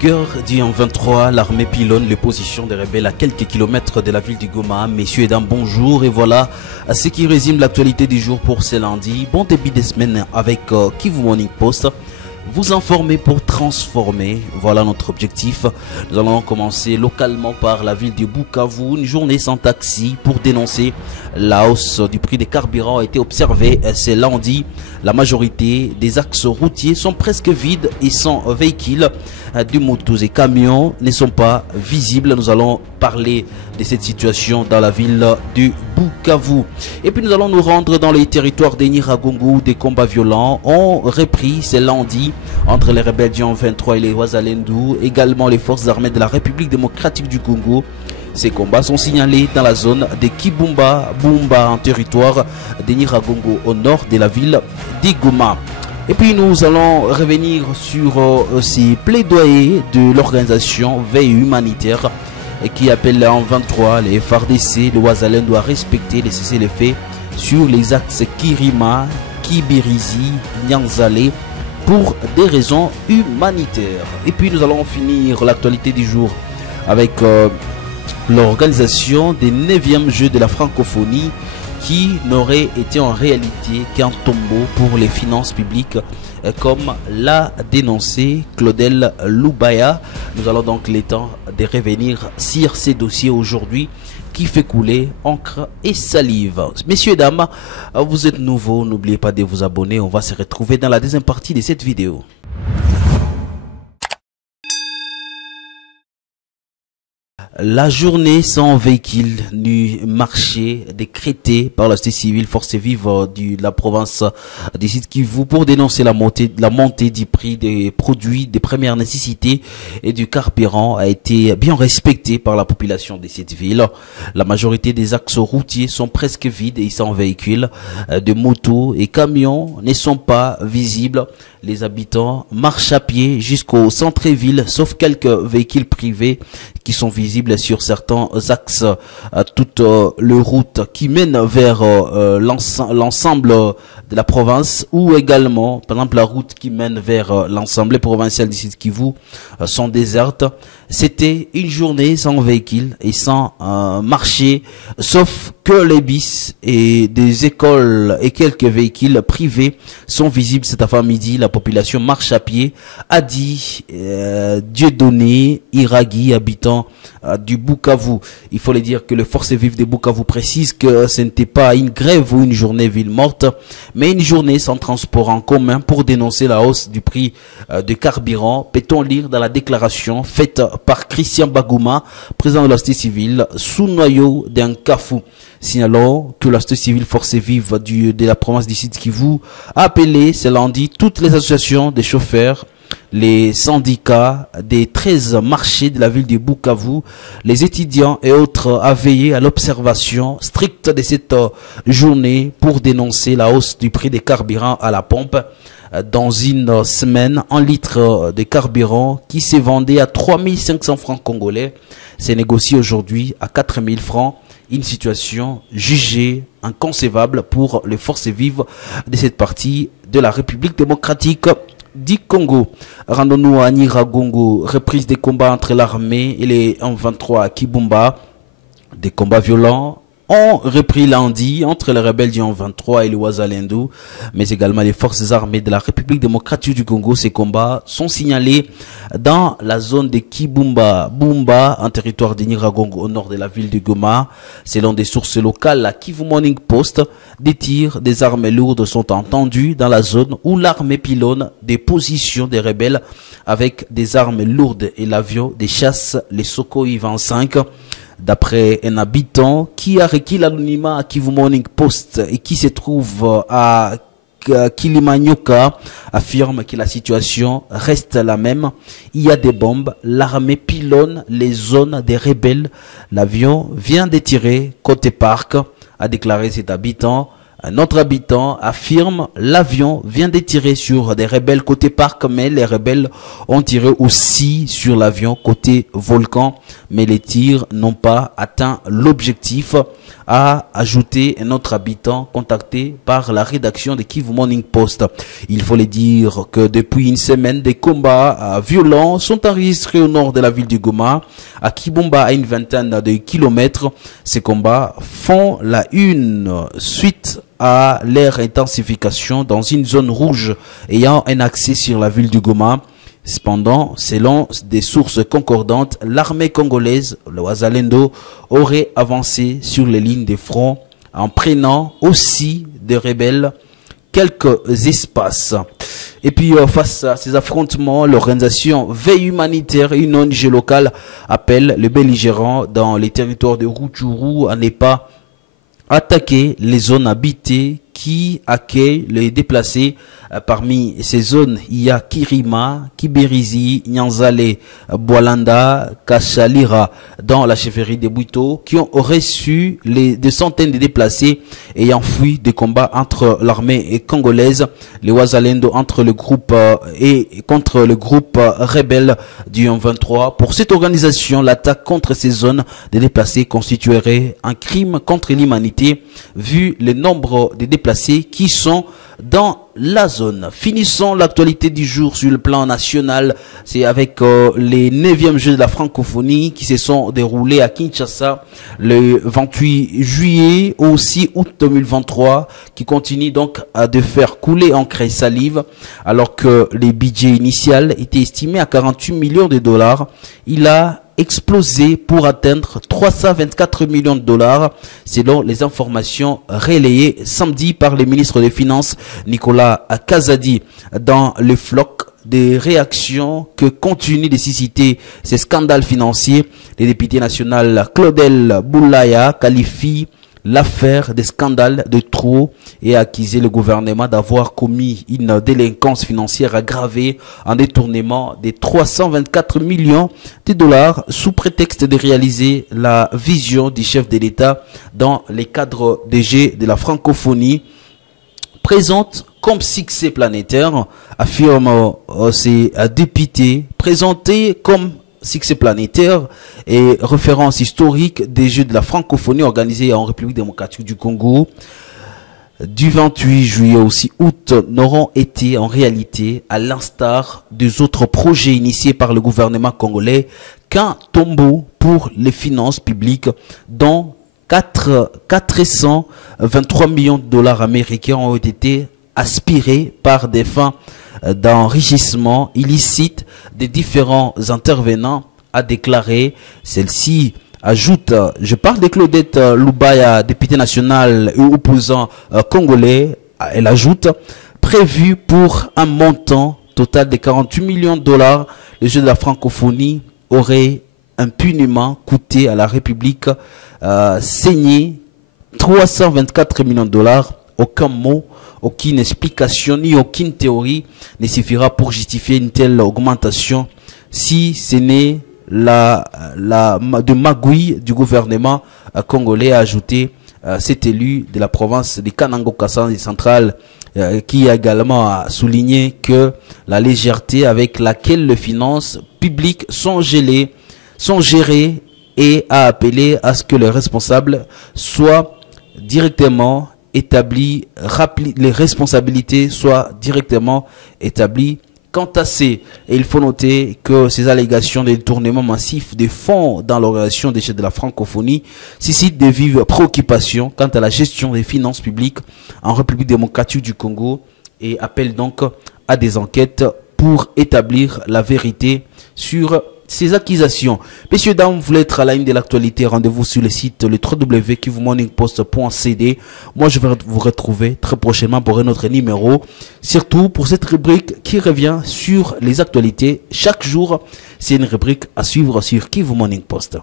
cœur du M23, l'armée pilonne les positions des rebelles à quelques kilomètres de la ville du Goma. Messieurs et dames, bonjour. Et voilà ce qui résume l'actualité du jour pour ce lundi. Bon début de semaine avec Kivu Morning Post. Vous informer pour transformer, voilà notre objectif. Nous allons commencer localement par la ville de Bukavu. Une journée sans taxi pour dénoncer la hausse du prix des carburants a été observée ce lundi. La majorité des axes routiers sont presque vides et sans véhicules. Des motos et camions ne sont pas visibles. Nous allons parler de cette situation dans la ville de Bukavu. Et puis nous allons nous rendre dans les territoires de Nyiragongo. Des combats violents ont repris ce lundi entre les rebelles du M23 et les Wazalendo, également les forces armées de la République démocratique du Congo. Ces combats sont signalés dans la zone de Kibumba, Bumba, en territoire de Nyiragongo, au nord de la ville d'Igoma. Et puis nous allons revenir sur ces plaidoyers de l'organisation Veille Humanitaire qui appelle les M23, les FARDC, le Wazalendo à respecter les cessez-le-feu sur les axes Kirima, Kibirizi, Nyanzale pour des raisons humanitaires. Et puis nous allons finir l'actualité du jour avec l'organisation des 9e Jeux de la francophonie qui n'aurait été en réalité qu'un tombeau pour les finances publiques, comme l'a dénoncé Claudel Loubaya. Nous allons donc le temps de revenir sur ces dossiers aujourd'hui qui fait couler encre et salive. Messieurs et dames, vous êtes nouveaux, n'oubliez pas de vous abonner. On va se retrouver dans la deuxième partie de cette vidéo. La journée sans véhicule du marché décrétée par la société civile Force Vive de la province du Sud Kivu pour dénoncer la montée du prix des produits de première nécessité et du carburant a été bien respectée par la population de cette ville. La majorité des axes routiers sont presque vides et sans véhicules. De motos et camions ne sont pas visibles. Les habitants marchent à pied jusqu'au centre-ville, sauf quelques véhicules privés qui sont visibles sur certains axes. Toutes les routes qui mènent vers l'ensemble de la province, ou également, par exemple, la route qui mène vers l'Assemblée provinciale du Sud Kivu sont désertes. C'était une journée sans véhicule et sans marché, sauf que les bus et des écoles et quelques véhicules privés sont visibles cet après-midi. La population marche à pied, a dit Dieudonné Iragui, habitant du Bukavu. Il faut le dire que les forces vives de Bukavu précisent que ce n'était pas une grève ou une journée ville morte, mais une journée sans transport en commun pour dénoncer la hausse du prix de carburant. Peut-on lire dans la déclaration faite par Christian Bagouma, président de la société civile, sous noyau d'un CAFU. Signalons que la société civile Force Vive de la province du Sud Kivu a appelé ce lundi toutes les associations des chauffeurs, les syndicats des 13 marchés de la ville de Bukavu, les étudiants et autres à veiller à l'observation stricte de cette journée pour dénoncer la hausse du prix des carburants à la pompe. Dans une semaine, un litre de carburant qui s'est vendu à 3500 francs congolais s'est négocié aujourd'hui à 4000 francs. Une situation jugée inconcevable pour les forces vives de cette partie de la République démocratique du Congo. Rendons-nous à Nyiragongo, reprise des combats entre l'armée et les M23 à Kibumba. Des combats violents ont repris lundi entre les rebelles du M23 et les Wazalendo, mais également les forces armées de la République démocratique du Congo. Ces combats sont signalés dans la zone de Kibumba, Bumba, en territoire de Nyiragongo, au nord de la ville de Goma. Selon des sources locales, la Kivu Morning Post, des tirs des armes lourdes sont entendus dans la zone où l'armée pilonne des positions des rebelles avec des armes lourdes et l'avion de chasse, les Sukhoi 25. D'après un habitant qui a requis l'anonymat à Kivu Morning Post et qui se trouve à Kilimanyoka, affirme que la situation reste la même. Il y a des bombes, l'armée pilonne les zones des rebelles. L'avion vient de tirer côté parc, a déclaré cet habitant. Un autre habitant affirme l'avion vient de tirer sur des rebelles côté parc, mais les rebelles ont tiré aussi sur l'avion côté volcan. mais les tirs n'ont pas atteint l'objectif, a ajouté un autre habitant contacté par la rédaction de Kivu Morning Post. Il faut le dire que depuis une semaine, des combats violents sont enregistrés au nord de la ville du Goma, à Kibumba, à une vingtaine de kilomètres. Ces combats font la une suite à leur intensification dans une zone rouge ayant un accès sur la ville du Goma. Cependant, selon des sources concordantes, l'armée congolaise, le Wazalendo, aurait avancé sur les lignes de front en prenant aussi des rebelles quelques espaces. Et puis face à ces affrontements, l'organisation Veille humanitaire et une ONG locale appelle les belligérants dans les territoires de Rutshuru à ne pas attaquer les zones habitées qui accueillent les déplacés. Parmi ces zones, il y a Kirima, Kibirizi, Nyanzale, Boalanda, Kachalira, dans la chefferie de Bouito, qui ont reçu des centaines de déplacés ayant fui des combats entre l'armée congolaise, les Wazalendo entre le groupe et contre le groupe rebelle du M23. Pour cette organisation, l'attaque contre ces zones de déplacés constituerait un crime contre l'humanité, vu le nombre de déplacés qui sont dans la zone. Finissons l'actualité du jour sur le plan national. C'est avec les 9e Jeux de la francophonie qui se sont déroulés à Kinshasa le 28 juillet au 6 août 2023, qui continuent donc de faire couler encre et salive. Alors que les budgets initial étaient estimés à 48 millions de dollars, il a explosé pour atteindre 324 millions de dollars, selon les informations relayées samedi par le ministre des Finances Nicolas Kazadi. Dans le floc des réactions que continuent de susciter ces scandales financiers, le député national Claudel Boulaya qualifie l'affaire des scandales de trop et a accusé le gouvernement d'avoir commis une délinquance financière aggravée en détournement de 324 millions de dollars sous prétexte de réaliser la vision du chef de l'État dans les cadres des Jeux de la francophonie. Présente comme succès planétaire, affirme ces députés, présentés comme succès planétaire et référence historique des Jeux de la francophonie organisés en République démocratique du Congo du 28 juillet au 6 août n'auront été en réalité, à l'instar des autres projets initiés par le gouvernement congolais, qu'un tombeau pour les finances publiques dont 423 millions de dollars américains ont été aspirés par des fins d'enrichissement illicite des différents intervenants, a déclaré. Celle-ci ajoute, je parle de Claudette Loubaya, députée nationale et opposant congolais, elle ajoute, prévu pour un montant total de 48 millions de dollars, le jeu de la francophonie aurait impunément coûté à la République saigné 324 millions de dollars. Aucun mot, aucune explication ni aucune théorie ne suffira pour justifier une telle augmentation, si ce n'est de magouille du gouvernement congolais, a ajouté cet élu de la province de Kanango-Kassangi centrale, qui a également souligné que la légèreté avec laquelle les finances publiques sont gérées et a appelé à ce que les responsables soient directement établis, les responsabilités soient directement établies. Quant à ces, et il faut noter que ces allégations de détournement massif des fonds dans l'organisation des Jeux de la francophonie suscitent des vives préoccupations quant à la gestion des finances publiques en République démocratique du Congo et appellent donc à des enquêtes pour établir la vérité sur ces accusations. Messieurs, dames, vous voulez être à la une de l'actualité, rendez-vous sur le site le www.kivumorningpost.cd. Moi, je vais vous retrouver très prochainement pour un autre numéro, surtout pour cette rubrique qui revient sur les actualités chaque jour. C'est une rubrique à suivre sur Kivu Morning Post.